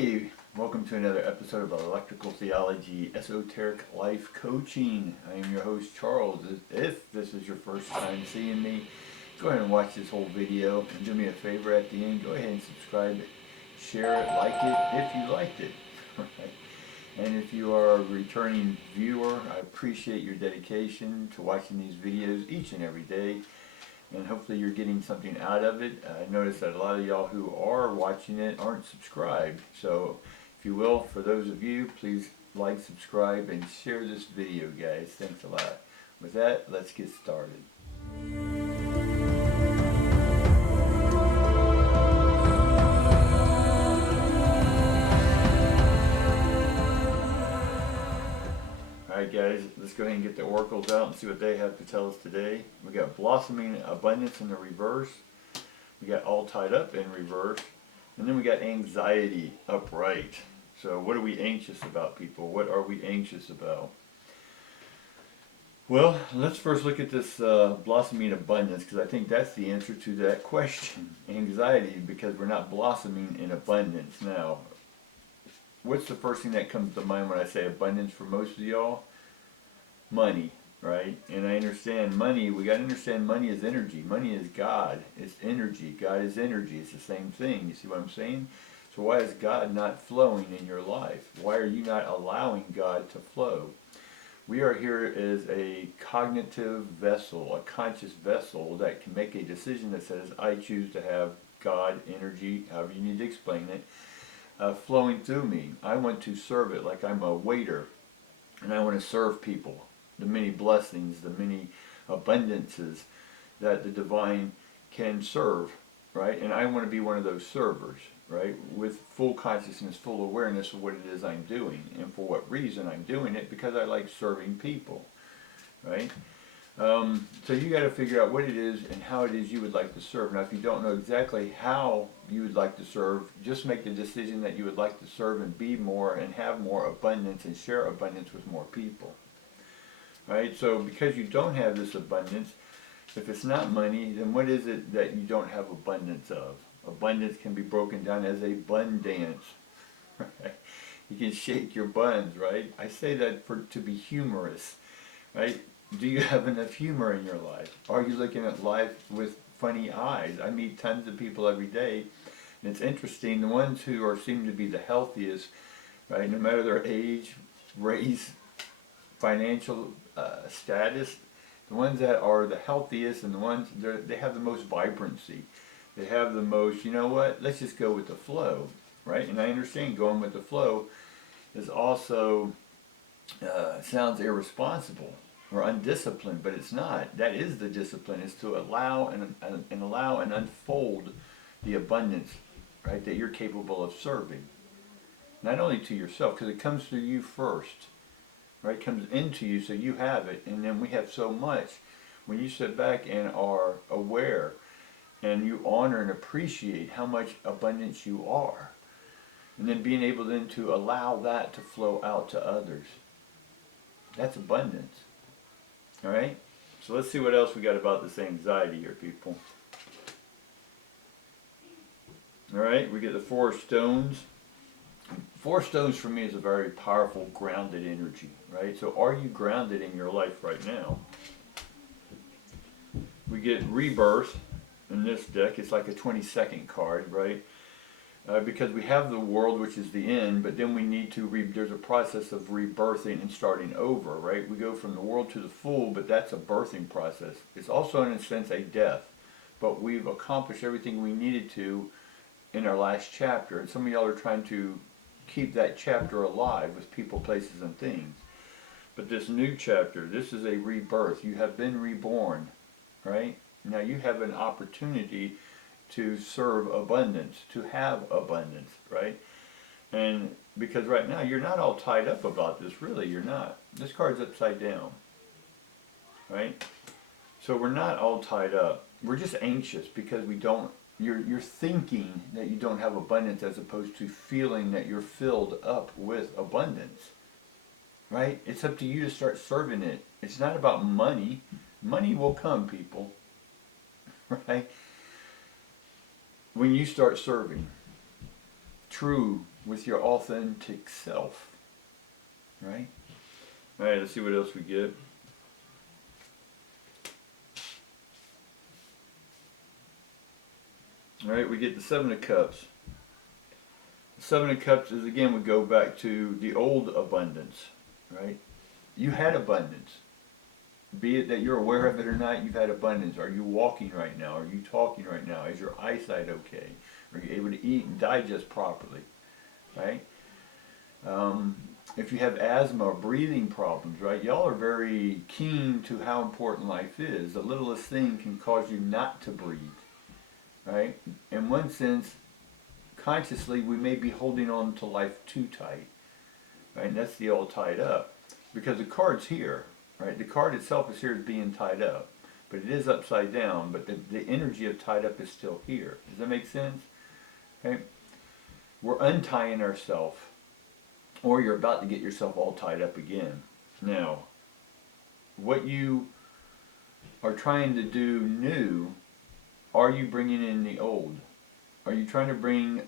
Hey, welcome to another episode of Electrical Theology, Esoteric Life Coaching. I am your host, Charles. If this is your first time seeing me, go ahead and watch this whole video and do me a favor at the end. Go ahead and subscribe, share it, like it if you liked it. Right? And if you are a returning viewer, I appreciate your dedication to watching these videos each and every day. And hopefully you're getting something out of it. I noticed that a lot of y'all who are watching it aren't subscribed. So if you will, for those of you, please like, subscribe, and share this video, guys. Thanks a lot. With that, let's get started. Alright guys, let's go ahead and get the oracles out and see what they have to tell us today. We got blossoming abundance in the reverse. We got all tied up in reverse. And then we got anxiety upright. So what are we anxious about, people? What are we anxious about? Well, let's first look at this blossoming abundance, because I think that's the answer to that question. Anxiety, because we're not blossoming in abundance. Now, what's the first thing that comes to mind when I say abundance for most of y'all? Money, right? And I understand money, we got to understand money is energy. Money is God. It's energy. God is energy. It's the same thing. You see what I'm saying? So why is God not flowing in your life? Why are you not allowing God to flow? We are here as a cognitive vessel, a conscious vessel that can make a decision that says, I choose to have God, energy, however you need to explain it, flowing through me. I want to serve it like I'm a waiter, and I want to serve people. The many blessings, the many abundances that the divine can serve, right? And I want to be one of those servers, right? With full consciousness, full awareness of what it is I'm doing and for what reason I'm doing it, because I like serving people, right? So you got to figure out what it is and how it is you would like to serve. Now, if you don't know exactly how you would like to serve, just make the decision that you would like to serve and be more and have more abundance and share abundance with more people. Right? So because you don't have this abundance, if it's not money, then what is it that you don't have abundance of? Abundance can be broken down as a bun dance. Right? You can shake your buns, right? I say that to be humorous, right? Do you have enough humor in your life? Are you looking at life with funny eyes? I meet tons of people every day, and it's interesting, the ones who seem to be the healthiest, right, no matter their age, race, financial status, the ones that are the healthiest and the ones, they have the most vibrancy. They have the most, you know what, let's just go with the flow, right? And I understand going with the flow is also, sounds irresponsible or undisciplined, but it's not. That is the discipline, is to allow and unfold the abundance, right, that you're capable of serving. Not only to yourself, because it comes through you first, right? It comes into you, so you have it, and then we have so much. When you sit back and are aware, and you honor and appreciate how much abundance you are, and then being able then to allow that to flow out to others, that's abundance. All right? So let's see what else we got about this anxiety here, people. All right, we get the 4 stones. 4 stones for me is a very powerful grounded energy, right? So are you grounded in your life right now? We get rebirth in this deck. It's like a 22nd card, right? Because we have the world, which is the end, but then we need to, there's a process of rebirthing and starting over, right? We go from the world to the full, but that's a birthing process. It's also, in a sense, a death. But we've accomplished everything we needed to in our last chapter. And some of y'all are trying to keep that chapter alive with people, places, and things. But this new chapter, this is a rebirth. You have been reborn, right? Now you have an opportunity to serve abundance, to have abundance, right? And because right now you're not all tied up about this, really, you're not. This card's upside down, right? So we're not all tied up. We're just anxious because we don't, you're thinking that you don't have abundance as opposed to feeling that you're filled up with abundance, right? It's up to you to start serving it. It's not about money. Money will come, people, right? When you start serving, true with your authentic self, right? All right, let's see what else we get. All right, we get the Seven of Cups. The Seven of Cups is, again, we go back to the old abundance, right? You had abundance. Be it that you're aware of it or not, you've had abundance. Are you walking right now? Are you talking right now? Is your eyesight okay? Are you able to eat and digest properly, right? If you have asthma or breathing problems, right? Y'all are very keen to how important life is. The littlest thing can cause you not to breathe, right? In one sense, consciously, we may be holding on to life too tight, right? And that's the all tied up. Because the card's here, right? The card itself is here as being tied up. But it is upside down, but the energy of tied up is still here. Does that make sense? Okay? We're untying ourselves, or you're about to get yourself all tied up again. Now, what you are trying to do new, are you bringing in the old? Are you trying to bring,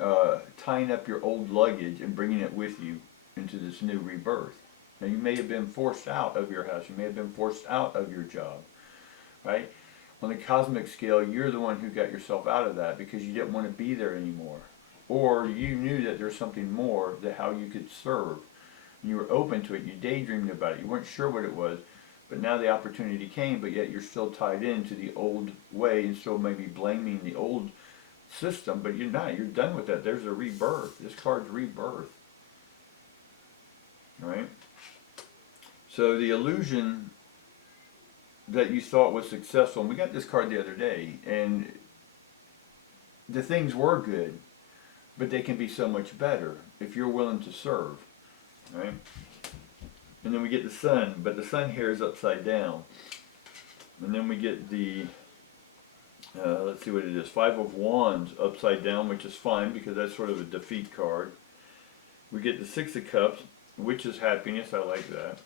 tying up your old luggage and bringing it with you into this new rebirth? Now, you may have been forced out of your house. You may have been forced out of your job, right? On the cosmic scale, you're the one who got yourself out of that because you didn't want to be there anymore. Or you knew that there's something more, that how you could serve. You were open to it. You daydreamed about it. You weren't sure what it was. But now the opportunity came, but yet you're still tied into the old way and still maybe blaming the old system, but you're not. You're done with that. There's a rebirth. This card's rebirth. Right? So the illusion that you thought was successful, and we got this card the other day, and the things were good, but they can be so much better if you're willing to serve. Right? And then we get the sun, but the sun here is upside down. And then we get the, let's see what it is, Five of Wands upside down, which is fine because that's sort of a defeat card. We get the Six of Cups, which is happiness. I like that.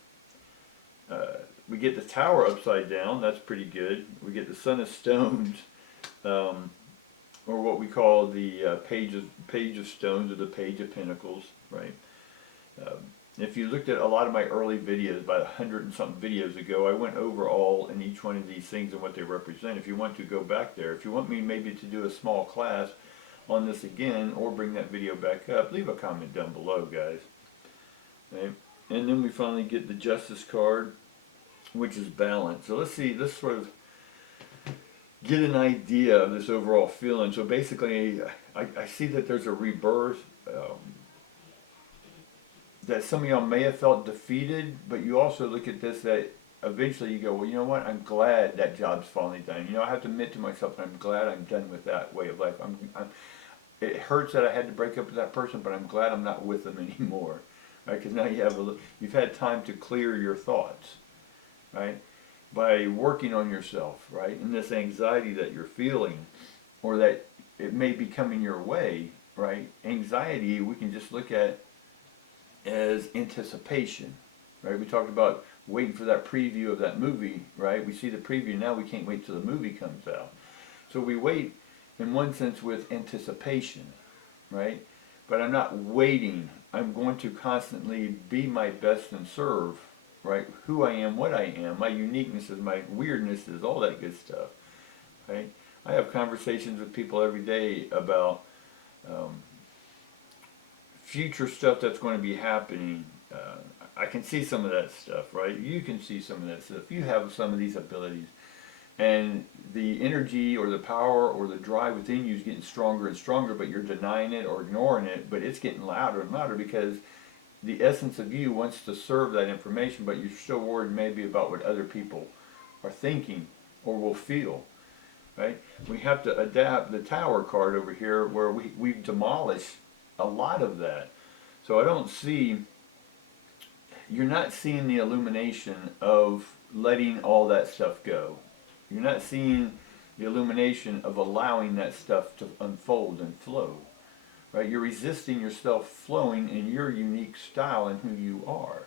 We get the Tower upside down. That's pretty good. We get the Son of Stones, or what we call the Page of Stones, or the Page of Pentacles, right? If you looked at a lot of my early videos, about 100 and something videos ago, I went over all in each one of these things and what they represent. If you want to go back there, if you want me maybe to do a small class on this again, or bring that video back up, leave a comment down below, guys. Okay? And then we finally get the Justice card, which is balance. So let's see, let's sort of get an idea of this overall feeling. So basically, I see that there's a rebirth. That some of y'all may have felt defeated, but you also look at this that eventually you go, well, you know what? I'm glad that job's finally done. You know, I have to admit to myself, I'm glad I'm done with that way of life. It hurts that I had to break up with that person, but I'm glad I'm not with them anymore, right? Because now you've had time to clear your thoughts, right? By working on yourself, right? And this anxiety that you're feeling, or that it may be coming your way, right? Anxiety, we can just look at as anticipation, right? We talked about waiting for that preview of that movie, right? We see the preview, now we can't wait till the movie comes out. So we wait, in one sense, with anticipation, right? But I'm not waiting. I'm going to constantly be my best and serve, right? Who I am, what I am, my uniquenesses, my weirdnesses, all that good stuff, right? I have conversations with people every day about future stuff that's going to be happening. I can see some of that stuff, right? You can see some of that stuff. You have some of these abilities. And the energy or the power or the drive within you is getting stronger and stronger, but you're denying it or ignoring it, but it's getting louder and louder because the essence of you wants to serve that information, but you're still worried maybe about what other people are thinking or will feel, right? We have to adapt the Tower card over here where we've demolished a lot of that. So I don't see, you're not seeing the illumination of letting all that stuff go. You're not seeing the illumination of allowing that stuff to unfold and flow. Right? You're resisting yourself flowing in your unique style and who you are.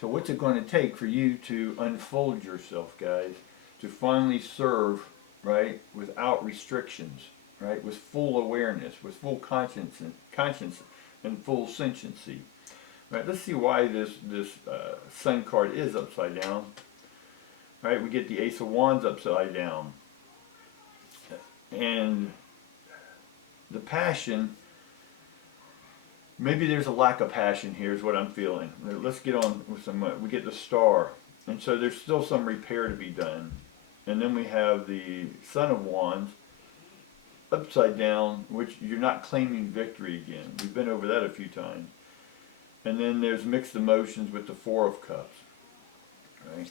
So what's it going to take for you to unfold yourself, guys, to finally serve, right, without restrictions, right, with full awareness, with full conscience, and full sentiency. Right, let's see why this Sun card is upside down. Right, we get the Ace of Wands upside down. And the passion, maybe there's a lack of passion here is what I'm feeling. Let's get on with some, we get the Star. And so there's still some repair to be done. And then we have the Son of Wands upside down, which you're not claiming victory again. We've been over that a few times. And then there's mixed emotions with the Four of Cups. Right?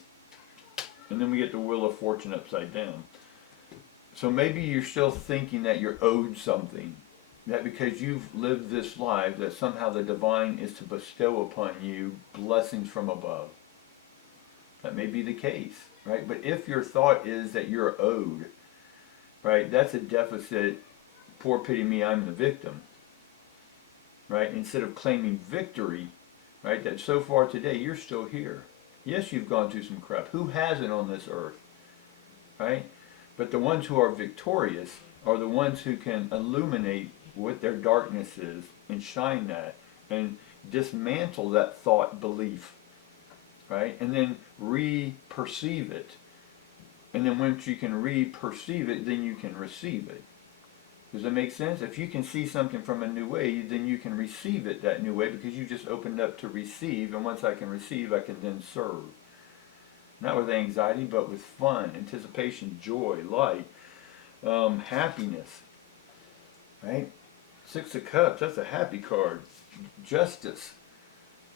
And then we get the Wheel of Fortune upside down. So maybe you're still thinking that you're owed something. That because you've lived this life, that somehow the divine is to bestow upon you blessings from above. That may be the case, right? But if your thought is that you're owed, right, that's a deficit. Poor pity me, I'm the victim. Right? Instead of claiming victory, right, that so far today you're still here. Yes, you've gone through some crap. Who hasn't on this earth? Right? But the ones who are victorious are the ones who can illuminate what their darkness is and shine that and dismantle that thought belief. Right? And then re-perceive it. And then once you can re-perceive it, then you can receive it. Does that make sense? If you can see something from a new way, then you can receive it that new way because you just opened up to receive. And once I can receive, I can then serve. Not with anxiety, but with fun, anticipation, joy, light, happiness. Right? Six of Cups, that's a happy card. Justice,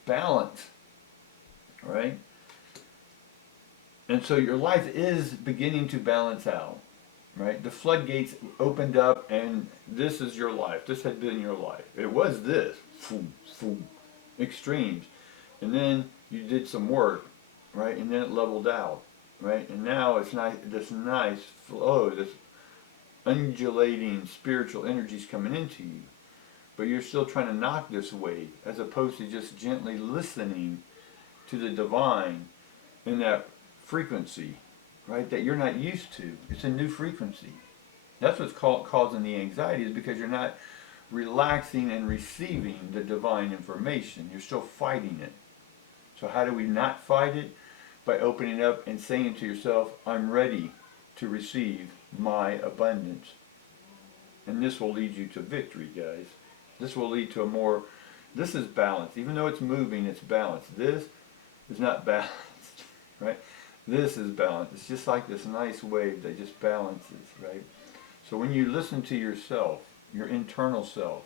balance. Right? And so your life is beginning to balance out. Right? The floodgates opened up and this is your life. This had been your life. It was this. Extremes. And then you did some work. Right? And then it leveled out. Right? And now it's this nice flow, this undulating spiritual energies coming into you. But you're still trying to knock this wave as opposed to just gently listening to the divine in that frequency. Right, that you're not used to. It's a new frequency. That's what's causing the anxiety, is because you're not relaxing and receiving the divine information. You're still fighting it. So how do we not fight it? By opening up and saying to yourself, I'm ready to receive my abundance. And this will lead you to victory, guys. This will lead to this is balance. Even though it's moving, it's balanced. This is not balanced, right? This is balance. It's just like this nice wave that just balances, right? So when you listen to yourself, your internal self,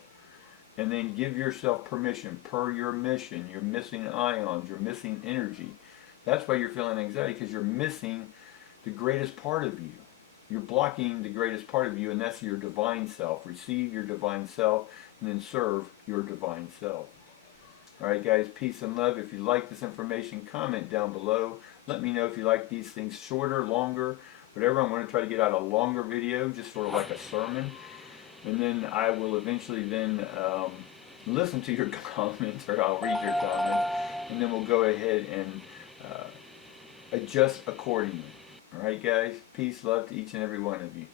and then give yourself permission per your mission, you're missing ions, you're missing energy. That's why you're feeling anxiety, because you're missing the greatest part of you. You're blocking the greatest part of you, and that's your divine self. Receive your divine self, and then serve your divine self. All right, guys, peace and love. If you like this information, comment down below. Let me know if you like these things shorter, longer, whatever. I'm going to try to get out a longer video, just sort of like a sermon. And then I will eventually then listen to your comments, or I'll read your comments. And then we'll go ahead and adjust accordingly. All right, guys? Peace, love to each and every one of you.